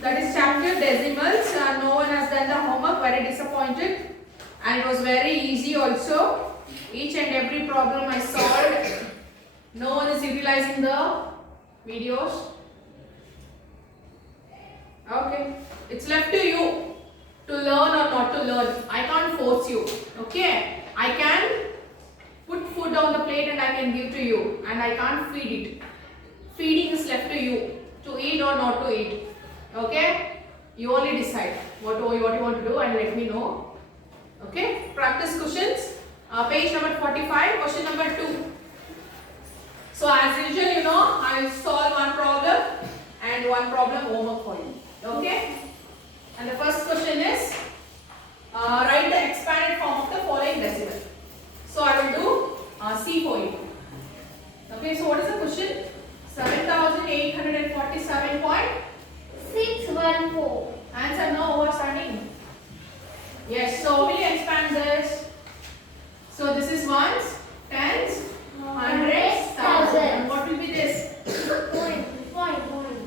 That is chapter decimals. No one has done the homework. Very disappointed. And it was very easy also. Each and every problem I solved. No one is utilizing the videos. Okay. It's left to you to learn or not to learn. I can't force you. Okay. I can put food on the plate and I can give to you. And I can't feed it. Feeding is left to you. To eat or not to eat. Okay? You only decide what you want to do and let me know. Okay? Practice questions. Page number 45, question number 2. So as usual, you know, I will solve one problem and one problem homework for you. Okay? And the first question is, write the expanded form of the following decimal. So I will do C for you. Okay, so what is the question? 7,847.614. Answer no, who are standing? Yes, so will you expand this? So this is ones, tens, hundreds, thousands. And what will be this? Point.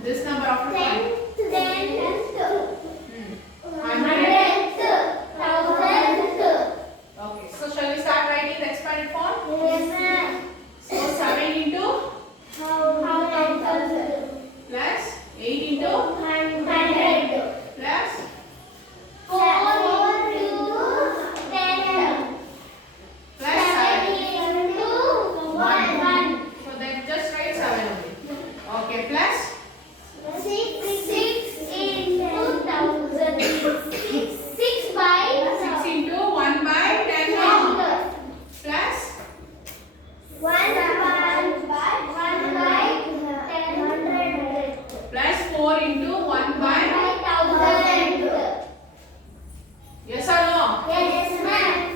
This number after point. Hundredth, thousandth. Okay, so shall we start writing the expanded form? Yes, ma'am. So 7 into plus 8 into plus plus 7. So then just write 7 only. Okay, plus 6 into 1 by 10 now. Plus plus 4 into 1 by yes or no?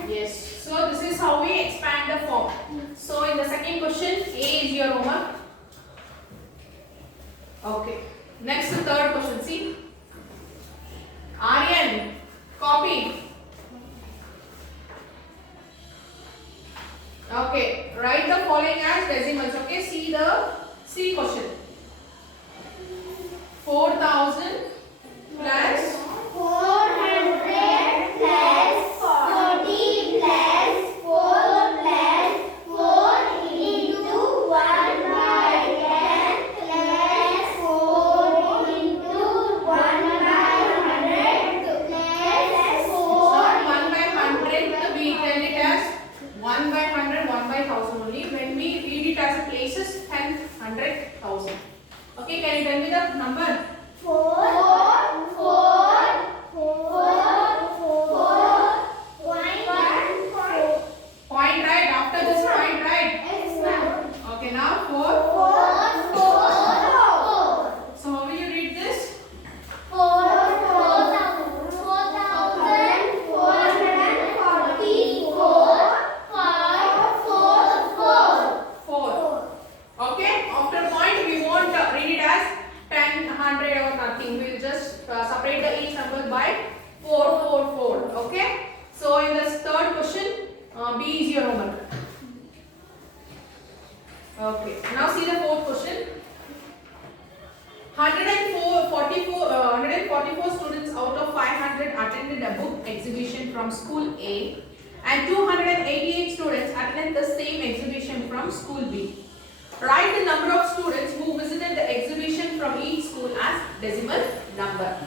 Yes. So this is how we expand the form. So in the second question, A is your homework. Okay. Next, the third question. See. Aryan, copy. Okay. Write the following as decimals. Okay. See the C question. 4,000 plus 1 by 100, 1 by 1000 only. When we read it as a places, 10, 100, 1000. Okay, can you tell me the number? Point, right? After this point, right? Okay, now 4. So how will you read this? 4. Okay, after point we won't read it as 10, 100 or nothing. We will just separate the each number by 4. Okay. So in this third question, B is your homework. Okay. Now see the fourth question. 144 students out of 500 attended a book exhibition from school A and 288 students attended the same exhibition from school B. Write the number of students who visited the exhibition from each school as decimal number.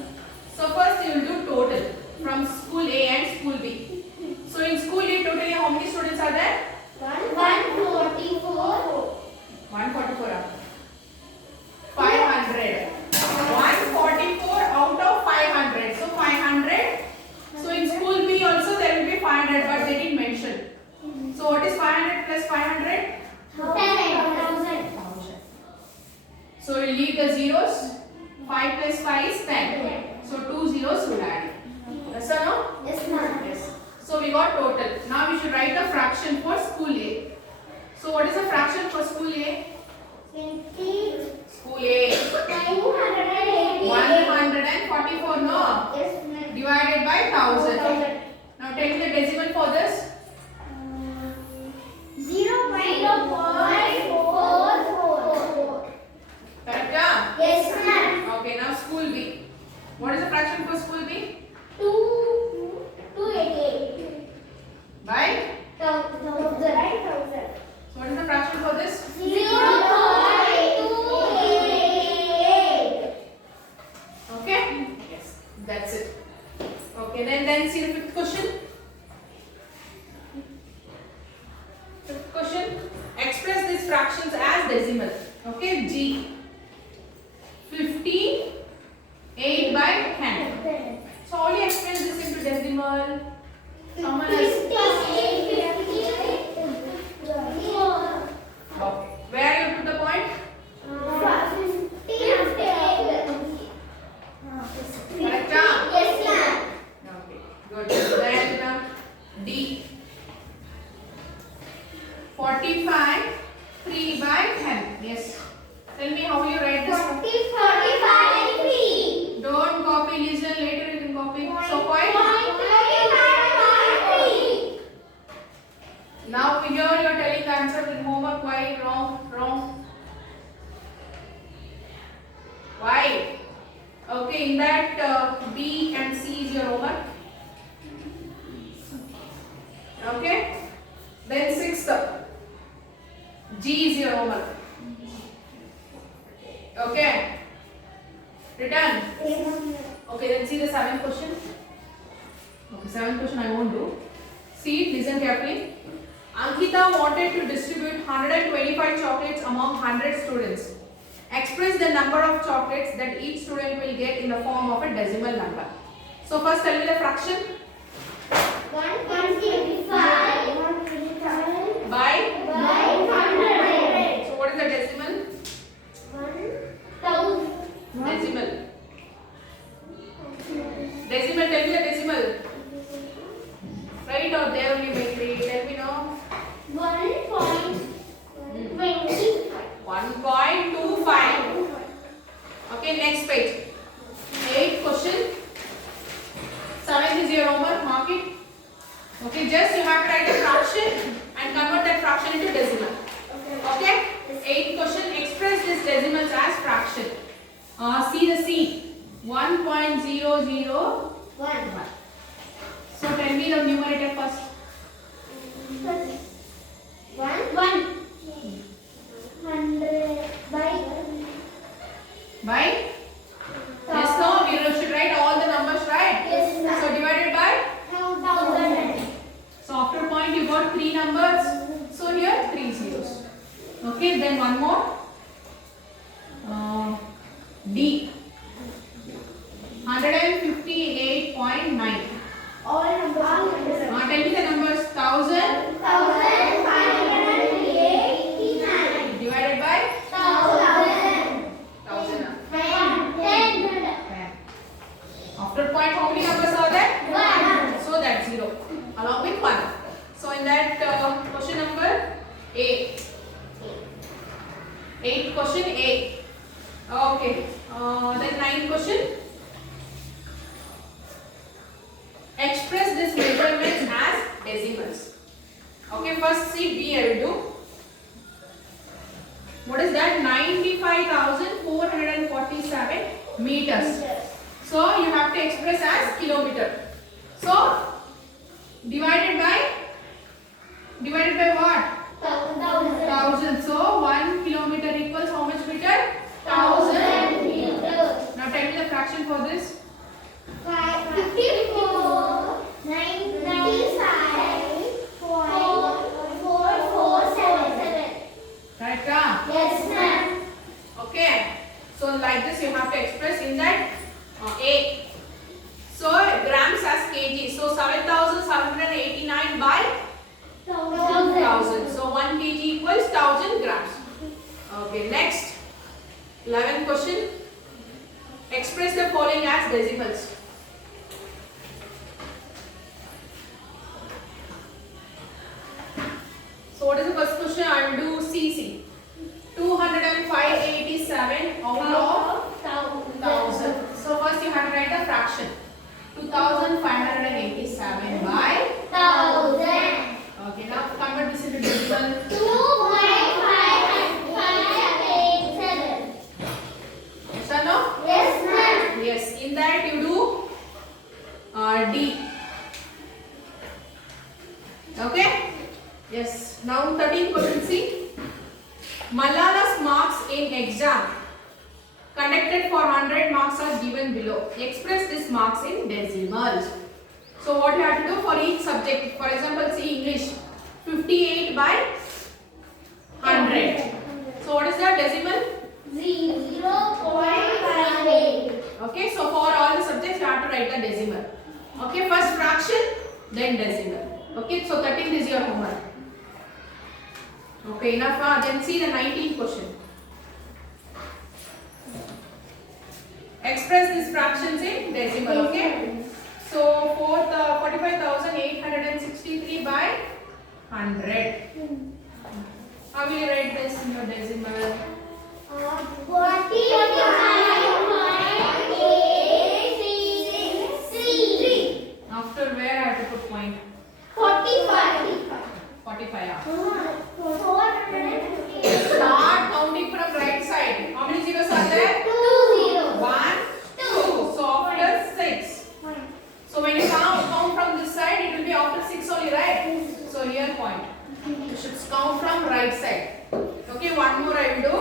So first you will do total from school A and school B. So in school A totally how many students are there? 144. 144. 500. 144 out of 500. So 500. So in school B also there will be 500, but they didn't mention. So what is 500 plus 500? 10,000. So we leave the zeros. 5 plus 5 is 10. So 2 zeros will add. Yes or no? Yes, ma'am. Yes. So we got total. Now we should write the fraction for school A. So what is the fraction for school A? 20. School A. 988. 144, no? Yes, ma'am. Divided by 1000. Now take the decimal for this. 0.444. Correct? Yeah? Yes, ma'am. Okay, now school B. Okay, then see the fifth question. Fifth question. Express these fractions as decimal. Okay, G. 58 by 10. So how do you express this into decimal? Someone has. Okay. Where you put the point? Correct? Okay. Good. Then D. 45 3 by 10. Yes. Tell me how you write this. Don't copy. Listen. Later you can copy. So point. Now here you are telling the answer in homework. Why wrong? Wrong. Why? Okay. In that B and C is your homework. Okay. Then sixth. G is your homework. Okay. Written. Okay, then see the seventh question. Okay, seventh question I won't do. See it, listen carefully. Ankita wanted to distribute 125 chocolates among 100 students. Express the number of chocolates that each student will get in the form of a decimal number. So first tell me the fraction. 125 By? 100. So what is the decimal? 1000. Decimal. Decimal, tell me the decimal. Right or there only make it. Let me know. 1.25. 1.25. Okay, next page. 8th question. 7th is your homework. Mark it. Okay, just you have to write a fraction and convert that fraction into decimal. Okay? 8th question. Express these decimals as fraction. See the C. 1.001. So tell me the numerator first. 100 By? Yes, no, we should write all the numbers, right? Yes, ma'am. So divided by? 1000. So after point you got 3 numbers. So here 3 zeros. Okay, then one more. D. 158.9. All numbers. Tell me the numbers. 1000 1589. divided by 1000. 1000. 10. After point how many numbers are there? 1. So that's 0 along with 1. So in that question number A. 8th question A. Okay. Then 9th question. Express these measurements as decimals. Okay, first see B I will do. What is that? 95,447 meters. So you have to express as kilometer. So divided by what? 1000. So 1 kilometer equals how much meter? 1000 meters. Now tell me the fraction for this. 54 95.4447. Correct? Yes, ma'am. Okay. So like this you have to express in that A. So grams as kg. So 7,789 by 1000. So 1 kg equals 1000 grams. Okay. Next. 11th question. Express the following as decimals. So what is the first question? I will do CC. 205.87 out of 1000. So first you have to write a fraction. 2587 by 1000. Okay, now convert this into decimal. 2.587. Yes or no? Yes, ma'am. Yes. In that you do D. Okay? Yes. Now 13th question see. Malala's marks in exam conducted for 100 marks are given below. Express these marks in decimals. So what you have to do for each subject, for example, see English, 58 by 100. So what is that decimal? 0.58. Okay, so for all the subjects you have to write the decimal. Okay, first fraction, then decimal. Okay, so 13th is your homework. Okay, enough. Then see the 19th question. Express these fractions in decimal. Okay. So 45,863 by 100. How will you write this in your decimal? 45.863. After where I have to put point? 45. 45. Yeah. 450. Start counting from right side. How many zeros are there? 2 zeros. 1, 2. So after 6. So when you count from this side, it will be after 6 only, right? So here point. You should count from right side. Okay, one more I will do.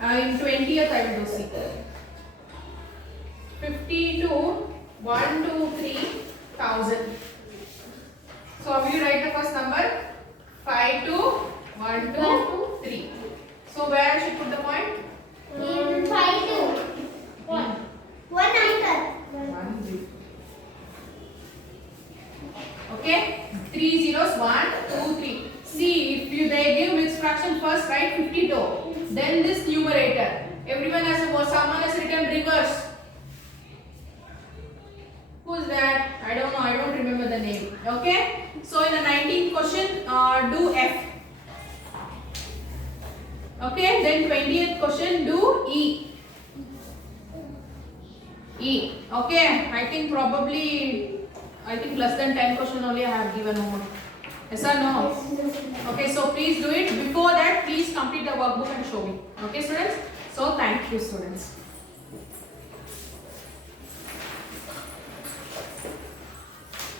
In 20th I will do see. 52, 1, 2, 3, 1,000. So how will you write the first number? 5, 2, 1, 2, 3. So where I should put the point? In 5 2. 1. 1 after. 1, 0. Okay, 3 zeros, 1, 2, 3. See, if they give which fraction first, write 52. Then this numerator. Everyone has someone has written reverse. Who's that? I don't know. I don't remember the name. Okay. So in the 19th question, do F. Okay. Then 20th question, do E. E. Okay. I think less than 10 question only I have given homework. Yes or no? Okay, so please do it. Before that, please complete the workbook and show me. Okay, students? So thank you, students.